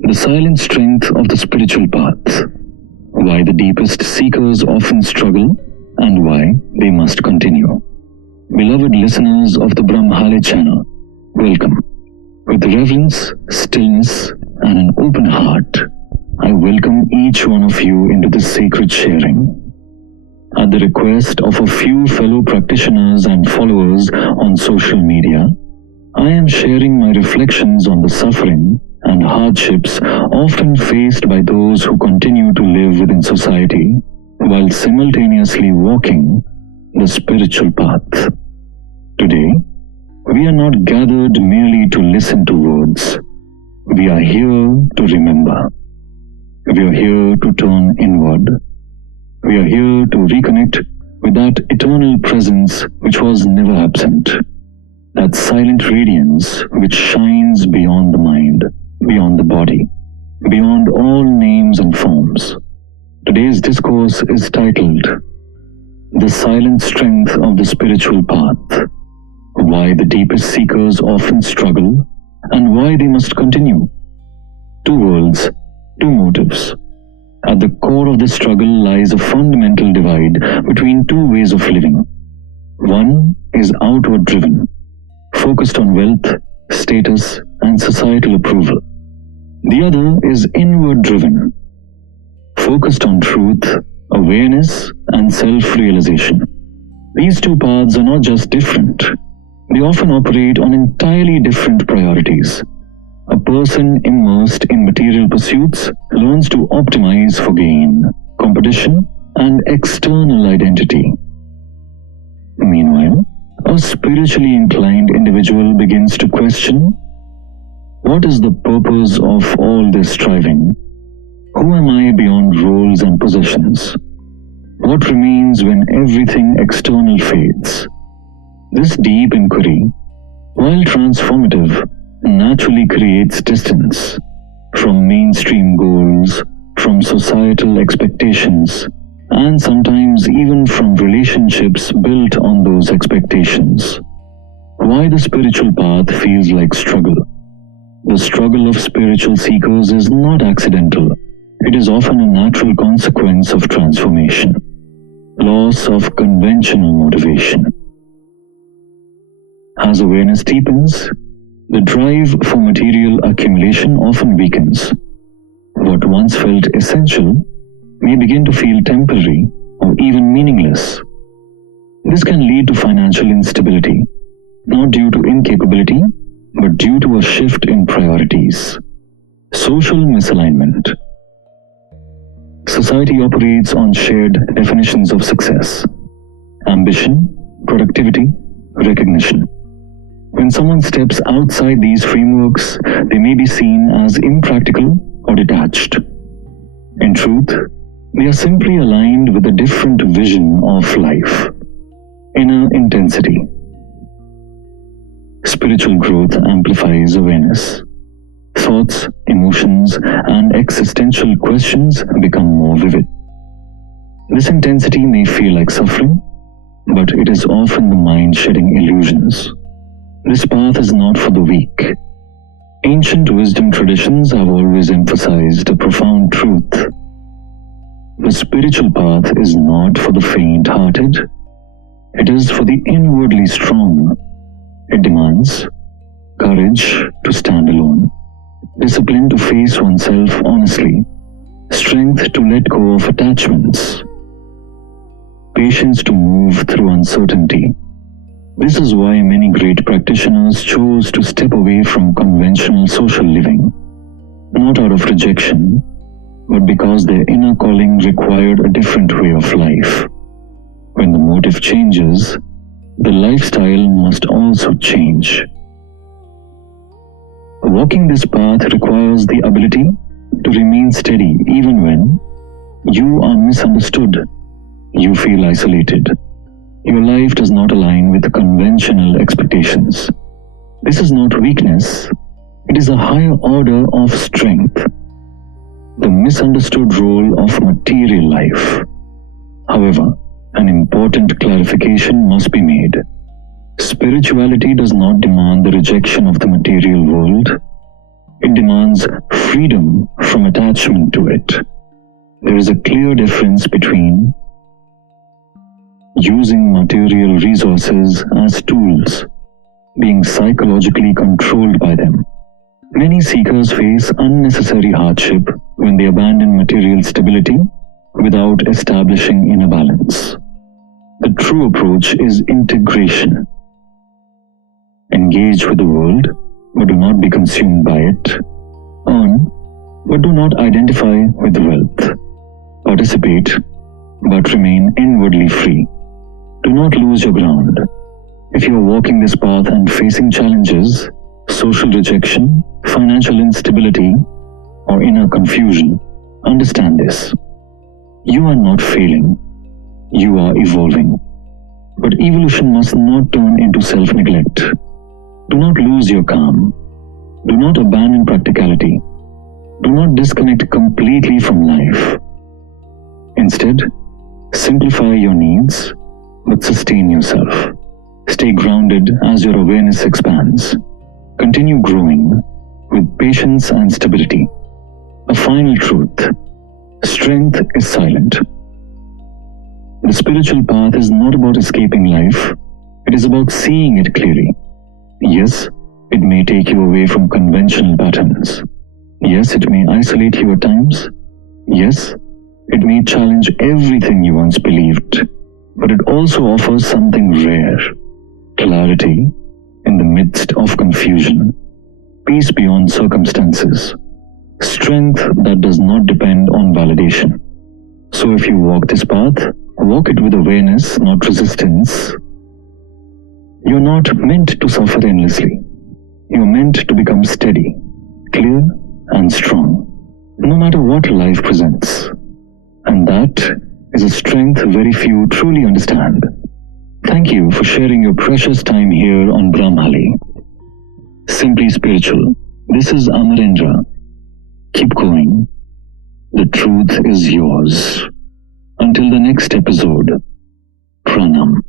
The silent strength of the spiritual path. Why the deepest seekers often struggle and why they must continue. Beloved listeners of the Bramhalay channel, welcome. With reverence, stillness, and an open heart, I welcome each one of you into this sacred sharing. At the request of a few fellow practitioners and followers on social media, I am sharing my reflections on the suffering and hardships often faced by those who continue to live within society while simultaneously walking the spiritual path. Today, we are not gathered merely to listen to words. We are here to remember. We are here to turn inward. We are here to reconnect with that eternal presence which was never absent, that silent radiance which shines beyond the mind, beyond the body, beyond all names and forms. Today's discourse is titled, The Silent Strength of the Spiritual Path, Why the Deepest Seekers Often Struggle and Why They Must Continue. Two worlds, two motives. At the core of this struggle lies a fundamental divide between two ways of living. One is outward driven, focused on wealth, status, and societal approval. The other is inward driven, focused on truth, awareness, and self-realization. These two paths are not just different, they often operate on entirely different priorities. A person immersed in material pursuits learns to optimize for gain, competition, and external identity. Meanwhile, a spiritually inclined individual begins to question, what is the purpose of all this striving? Who am I beyond roles and possessions? What remains when everything external fades? This deep inquiry, while transformative, naturally creates distance from mainstream goals, from societal expectations, and sometimes even from relationships built on those expectations. Why the spiritual path feels like struggle. The struggle of spiritual seekers is not accidental. It is often a natural consequence of transformation, loss of conventional motivation. As awareness deepens, the drive for material accumulation often weakens. What once felt essential may begin to feel temporary or even meaningless. This can lead to financial instability, not due to incapability, but due to a shift in priorities. Social misalignment. Society operates on shared definitions of success: ambition, productivity, recognition. When someone steps outside these frameworks, they may be seen as impractical or detached. In truth, they are simply aligned with a different vision of life. Inner intensity. Spiritual growth amplifies awareness. Thoughts, emotions, and existential questions become more vivid. This intensity may feel like suffering, but it is often the mind shedding illusions. This path is not for the weak. Ancient wisdom traditions have always emphasized a profound truth. The spiritual path is not for the faint-hearted. It is for the inwardly strong. It demands courage to stand alone, discipline to face oneself honestly, strength to let go of attachments, patience to move through uncertainty. This is why many great practitioners chose to step away from conventional social living, not out of rejection, but because their inner calling required a different way of life. When the motive changes, the lifestyle must also change. Walking this path requires the ability to remain steady even when you are misunderstood, you feel isolated, your life does not align with conventional expectations. This is not weakness, it is a higher order of strength. The misunderstood role of material life. However, an important clarification must be made. Spirituality does not demand the rejection of the material world, It demands freedom from attachment to it. There is a clear difference between using material resources as tools, being psychologically controlled by them. Many seekers face unnecessary hardship when they abandon material stability without establishing inner balance. The true approach is integration. Engage with the world, but do not be consumed by it. Earn, but do not identify with wealth. Participate, but remain inwardly free. Do not lose your ground. If you are walking this path and facing challenges, social rejection, financial instability, or inner confusion, understand this. You are not failing. You are evolving. But evolution must not turn into self-neglect. Do not lose your calm. Do not abandon practicality. Do not disconnect completely from life. Instead, simplify your needs, but sustain yourself. Stay grounded as your awareness expands. Continue growing with patience and stability. A final truth: strength is silent. The spiritual path is not about escaping life. It is about seeing it clearly. Yes, it may take you away from conventional patterns. Yes, it may isolate you at times. Yes, it may challenge everything you once believed. But it also offers something rare: clarity in the midst of confusion, peace beyond circumstances, strength that does not depend on validation. So if you walk this path, walk it with awareness, not resistance. You're not meant to suffer endlessly. You're meant to become steady, clear, and strong, no matter what life presents. And that is a strength very few truly understand. Thank you for sharing your precious time here on Bramhalay Simply Spiritual. This is Amarendra. Keep going. The truth is yours. Until the next episode, Pranam.